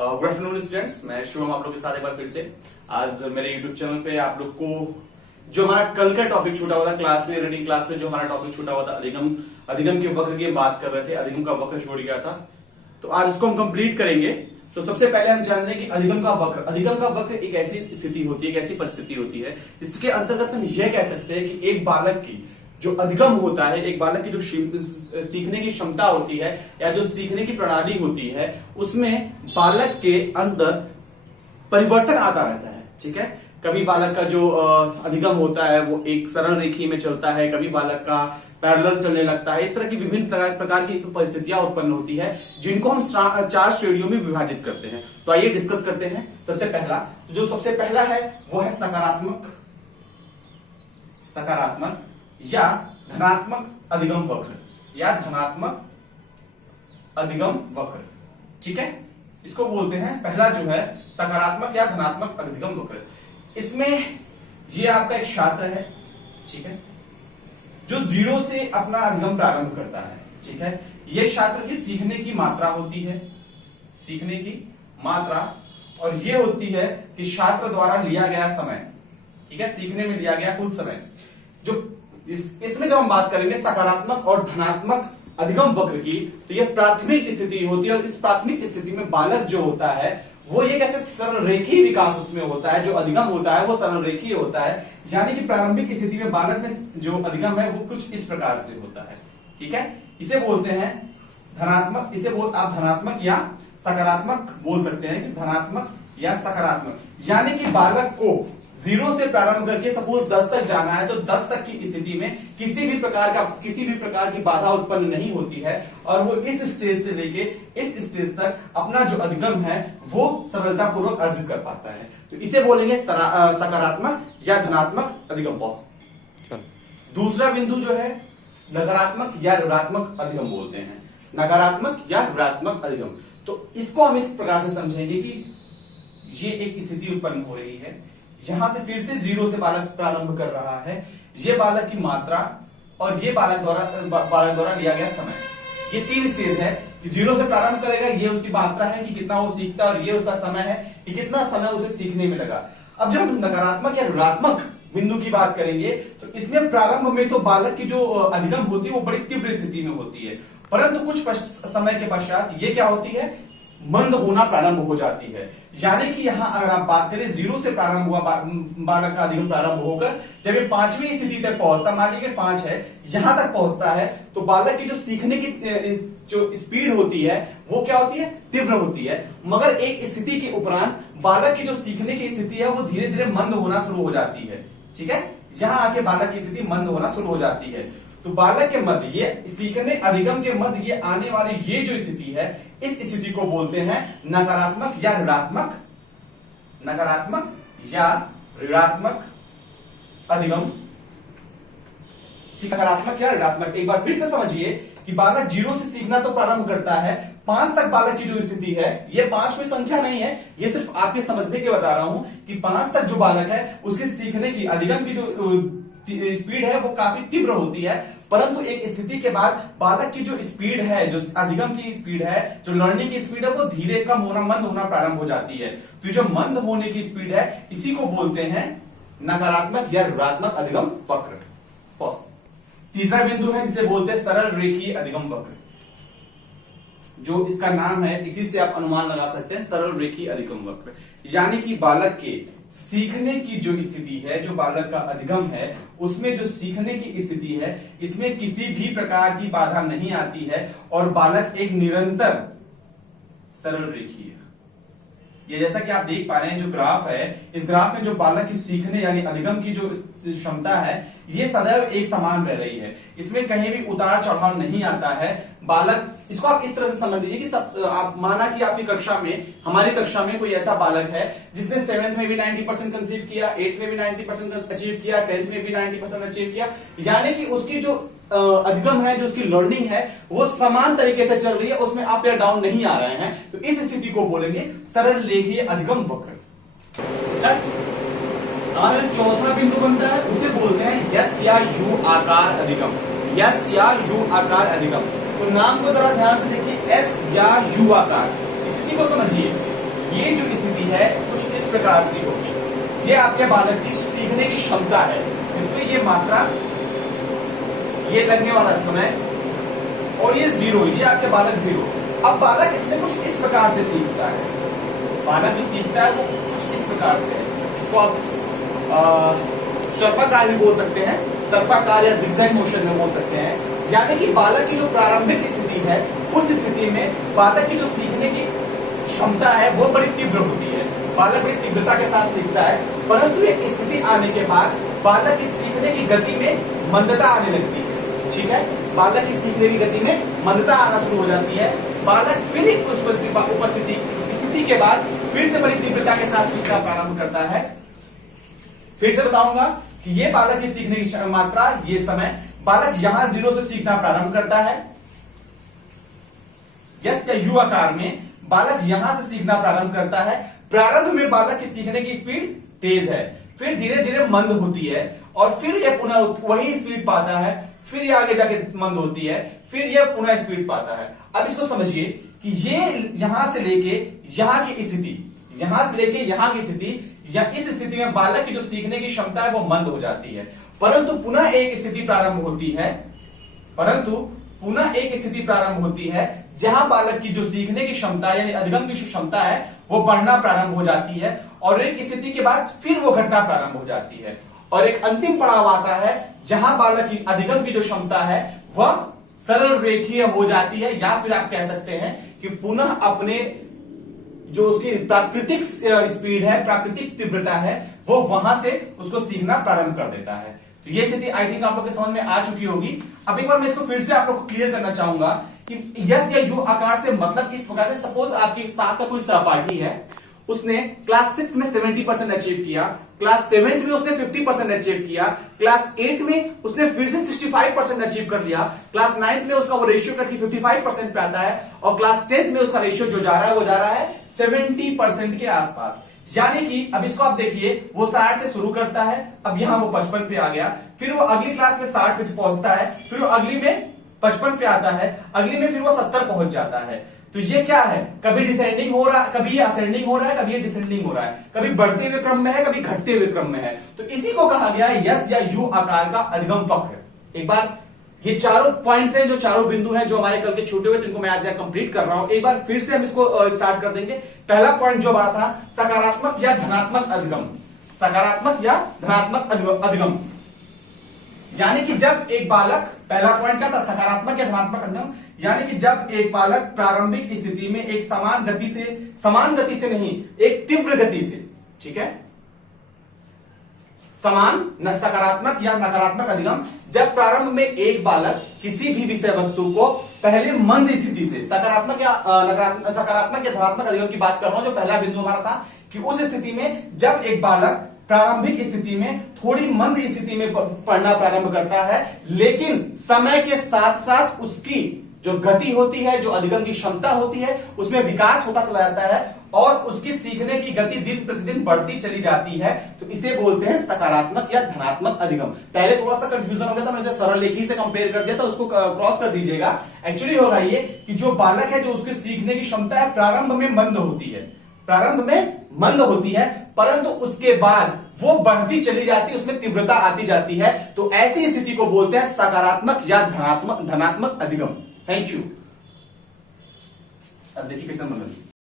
Good afternoon students, मैं शुभम आप लोग के साथ एक बार फिर से आज मेरे यूट्यूब चैनल पे आप लोग को जो हमारा कल का टॉपिक छूटा हुआ था क्लास में, रीडिंग क्लास में जो हमारा टॉपिक छूटा हुआ था अधिगम के वक्र की बात कर रहे थे। अधिगम का वक्र छूट गया था, तो आज इसको हम कंप्लीट करेंगे। तो सबसे पहले हम जानते हैं कि अधिगम का वक्र एक ऐसी स्थिति होती है, एक ऐसी परिस्थिति होती है जिसके अंतर्गत हम यह कह सकते हैं कि एक बालक की जो अधिगम होता है, एक बालक की जो सीखने की क्षमता होती है या जो सीखने की प्रणाली होती है, उसमें बालक के अंदर परिवर्तन आता रहता है। ठीक है, कभी बालक का जो अधिगम होता है वो एक सरल रेखी में चलता है, कभी बालक का पैरेलल चलने लगता है। इस तरह की विभिन्न प्रकार की परिस्थितियां उत्पन्न होती है जिनको हम 4 श्रेणियों में विभाजित करते हैं। तो आइए डिस्कस करते हैं। सबसे पहला है वो है सकारात्मक या धनात्मक अधिगम वक्र ठीक है, इसको बोलते हैं पहला जो है सकारात्मक या धनात्मक अधिगम वक्र। इसमें ये आपका एक छात्र है, ठीक है, जो 0 से अपना अधिगम प्रारंभ करता है। ठीक है, ये छात्र की सीखने की मात्रा होती है, और ये होती है कि छात्र द्वारा लिया गया समय। ठीक है, सीखने में लिया गया कुल समय। जो इसमें जब हम बात करेंगे सकारात्मक और धनात्मक अधिगम वक्र की, तो यह प्राथमिक स्थिति होती है। और इस प्राथमिक स्थिति में बालक जो होता है वो ये कैसे सरल रेखीय विकास उसमें होता है। जो अधिगम होता है वो सरल रेखीय होता है, यानी कि प्रारंभिक स्थिति में बालक में जो अधिगम है वो कुछ इस प्रकार से होता है। ठीक है, इसे बोलते हैं धनात्मक। आप धनात्मक या सकारात्मक बोल सकते हैं कि धनात्मक या सकारात्मक, यानी कि बालक को 0 से प्रारंभ करके सपोज 10 तक जाना है, तो 10 तक की स्थिति में किसी भी प्रकार की बाधा उत्पन्न नहीं होती है और वो इस स्टेज से लेके इस स्टेज तक अपना जो अधिगम है वो सरलतापूर्वक अर्जित कर पाता है। तो इसे बोलेंगे सकारात्मक या धनात्मक अधिगम। दूसरा बिंदु जो है नकारात्मक या ऋणात्मक अधिगम बोलते हैं। नकारात्मक या ऋणात्मक अधिगम, तो इसको हम इस प्रकार से समझेंगे कि ये एक स्थिति उत्पन्न हो रही है, यहां से फिर से 0 से बालक प्रारंभ कर रहा है। ये बालक की मात्रा और ये बालक द्वारा लिया गया समय, ये 3 स्टेज है। 0 से प्रारंभ करेगा, ये उसकी मात्रा है कि कितना वो सीखता है, और ये उसका समय है कि कितना समय उसे सीखने में लगा। अब जब हम नकारात्मक या ऋणात्मक बिंदु की बात करेंगे, तो इसमें प्रारंभ में तो बालक की जो अधिगम होती है वो बड़ी तीव्र स्थिति में होती है, परंतु कुछ समय के पश्चात ये क्या होती है, मंद होना प्रारंभ हो जाती है। यानी कि यहां अगर आप बात करें 0 से प्रारंभ हुआ बालक का अधिगम प्रारंभ होकर जब ये 5वीं स्थिति तक पहुंचता, मान लीजिए 5 है, यहां तक पहुंचता है, तो बालक की जो सीखने की जो स्पीड होती है वो क्या होती है, तीव्र होती है। मगर एक स्थिति के उपरांत बालक की जो सीखने की स्थिति है वो धीरे धीरे मंद होना शुरू हो जाती है। ठीक है, यहां आके बालक की स्थिति मंद होना शुरू हो जाती है। तो बालक के मध्य, ये सीखने अधिगम के मध्य ये आने वाली ये जो स्थिति है, इस स्थिति को बोलते हैं नकारात्मक या ऋणात्मक अधिगम। नकारात्मक या ऋणात्मक, एक बार फिर से समझिए कि बालक 0 से सीखना तो प्रारंभ करता है, 5 तक बालक की जो स्थिति है, ये 5 कोई संख्या नहीं है, ये सिर्फ आपके समझने के बता रहा हूं कि 5 तक जो बालक है उसके सीखने की अधिगम की जो स्पीड है वो काफी तीव्र होती है। परंतु एक स्थिति के बाद बालक की जो स्पीड है, जो अधिगम की स्पीड है, जो लर्निंग की स्पीड है, वो धीरे मंद होना प्रारंभ हो जाती है। तो जो मंद होने की स्पीड है इसी को बोलते हैं नकारात्मक या ऋणात्मक अधिगम वक्र। तीसरा बिंदु है जिसे बोलते हैं सरल रेखीय अधिगम वक्र। जो इसका नाम है इसी से आप अनुमान लगा सकते हैं, सरल रेखीय अधिगम वक्र। यानी कि बालक के सीखने की जो स्थिति है, जो बालक का अधिगम है, उसमें जो सीखने की स्थिति है, इसमें किसी भी प्रकार की बाधा नहीं आती है और बालक एक निरंतर सरल रेखीय, ये जैसा कि आप देख पा रहे हैं जो ग्राफ है, इस ग्राफ में जो बालक की सीखने यानी अधिगम की जो क्षमता है ये सदैव एक समान रह रही है, इसमें कहीं भी उतार चढ़ाव नहीं आता है। बालक, इसको आप इस तरह से समझ लीजिए कि आप माना कि आपकी कक्षा में, हमारी कक्षा में कोई ऐसा बालक है जिसने 7th में भी 90% कंसीव किया, 8th में भी 90% अचीव किया, 10th में भी 90% अचीव किया, यानी कि उसकी जो अधिगम है, जो उसकी लर्निंग है वो समान तरीके से चल रही है, उसमें अप या डाउन नहीं आ रहे हैं। तो इस स्थिति को बोलेंगे सरल रेखीय अधिगम वक्र। हमारा चौथा बिंदु बनता है उसे बोलते हैं यस या यू आकार अधिगम। यस या यू आकार अधिगम, तो नाम को जरा ध्यान से देखिए, एस या यू आकार। स्थिति को समझिए, ये जो स्थिति है कुछ इस प्रकार से होगी। ये आपके बालक की सीखने की क्षमता है, इसमें ये मात्रा, ये लगने वाला समय और ये 0, ये आपके बालक 0। अब बालक इसमें कुछ इस प्रकार से सीखता है, बालक जो सीखता है वो कुछ इस प्रकार से है। इसको आप सर्पाकार भी बोल सकते हैं, सर्पाकार या जिगजैग मोशन में बोल सकते हैं। यानी कि बालक की जो प्रारंभिक स्थिति है उस स्थिति में बालक की जो सीखने की क्षमता है वो बड़ी तीव्र होती है, बालक बड़ी तीव्रता के साथ सीखता है। परंतु एक स्थिति आने के बाद बालक की सीखने की गति में मंदता आने लगती है। ठीक है, बालक की सीखने की गति में मंदता आना शुरू हो जाती है। बालक फिर उपस्थिति इस स्थिति के बाद फिर से बड़ी तीव्रता के साथ सीखना प्रारंभ करता है। फिर से बताऊंगा कि ये बालक की सीखने की मात्रा, ये समय, बालक यहां 0 से सीखना प्रारंभ करता है, यस या यू आकार में बालक यहां से सीखना प्रारंभ करता है। प्रारंभ में बालक की सीखने की स्पीड तेज है, फिर धीरे धीरे मंद होती है और फिर यह पुनः वही स्पीड पाता है, फिर ये आगे जाके मंद होती है, फिर यह पुनः स्पीड पाता है। अब इसको समझिए कि ये यहां से लेके यहां की स्थिति, यहां से लेके यहां की स्थिति, या इस स्थिति में बालक की जो सीखने की क्षमता है वो मंद हो जाती है। परंतु पुनः एक स्थिति प्रारंभ होती है, परंतु पुनः एक स्थिति प्रारंभ होती है जहां बालक की जो सीखने की क्षमता यानी अधिगम की क्षमता है वो बढ़ना प्रारंभ हो जाती है, और एक स्थिति के बाद फिर वो घटना प्रारंभ हो जाती है, और एक अंतिम पड़ाव आता है जहां बालक की अधिगम की जो क्षमता है वह सरल रेखीय हो जाती है, या फिर आप कह सकते हैं कि पुनः अपने जो उसकी प्राकृतिक स्पीड है, प्राकृतिक तीव्रता है, वो वहां से उसको सीखना प्रारंभ कर देता है। तो ये स्थिति आई थिंक आप लोग के समझ में आ चुकी होगी। अब एक बार मैं इसको फिर से आप लोग को क्लियर करना चाहूंगा कि यस या यू आकार से मतलब इस प्रकार से, सपोज आपके साथ का कोई सहपाठी है, उसने क्लास 6 में 70% अचीव किया, क्लास 7 में उसने 50% अचीव किया, क्लास 8 में उसने फिर से 65% अचीव कर लिया, क्लास 9 में उसका वो रेशियो करके 55% पे आता है, और क्लास 10th में उसका रेशियो जो जा रहा है वो जा रहा है 70% के आसपास। यानी कि अब इसको आप देखिए, वो 60 से शुरू करता है, अब यहां वो 55 पे आ गया, फिर वो अगली क्लास में 60 पे पहुंचता है, फिर वो अगली में 55 पे आता है, अगली में फिर वो 70 पहुंच जाता है। तो ये क्या है, कभी डिसेंडिंग हो रहा है, कभी ये असेंडिंग हो रहा है, कभी ये डिसेंडिंग हो रहा है, कभी बढ़ते हुए क्रम में है, कभी घटते हुए क्रम में है। तो इसी को कहा गया है यस या यू आकार का अधिगम वक्र। एक बार ये चारों पॉइंट्स हैं, जो चारों बिंदु हैं जो हमारे कल के छूटे हुए, इनको मैं आज कंप्लीट कर रहा हूं। एक बार फिर से हम इसको स्टार्ट कर देंगे। पहला पॉइंट जो हमारा था सकारात्मक या धनात्मक अधिगम, सकारात्मक या धनात्मक अधिगम। यानी कि जब एक बालक, पहला पॉइंट क्या था, सकारात्मक या धनात्मक अधिगम, यानी कि जब एक बालक प्रारंभिक स्थिति में एक समान गति से नहीं, एक तीव्र गति से, ठीक है, समान सकारात्मक या नकारात्मक अधिगम, जब प्रारंभ में एक बालक किसी भी विषय वस्तु को पहले मंद स्थिति से, सकारात्मक या धनात्मक अधिगम की बात कर रहा हूं, जो पहला बिंदु हमारा था कि उस स्थिति में जब एक बालक प्रारंभिक स्थिति में थोड़ी मंद स्थिति में पढ़ना प्रारंभ करता है, लेकिन समय के साथ साथ उसकी जो गति होती है, जो अधिगम की क्षमता होती है, उसमें विकास होता चला जाता है और उसकी सीखने की गति दिन प्रतिदिन बढ़ती चली जाती है। तो इसे बोलते हैं सकारात्मक या धनात्मक अधिगम। पहले थोड़ा सा कंफ्यूजन हो गया था, मैंने सरल रेखी से कंपेयर कर दिया था, उसको क्रॉस कर दीजिएगा। एक्चुअली होगा ये कि जो बालक है, जो उसकी सीखने की क्षमता है, प्रारंभ में मंद होती है, प्रारंभ में मंद होती है, परंतु उसके बाद वो बढ़ती चली जाती है, उसमें तीव्रता आती जाती है। तो ऐसी स्थिति को बोलते हैं सकारात्मक या धनात्मक अधिगम। Thank you. अब देखिए क्वेश्चन नंबर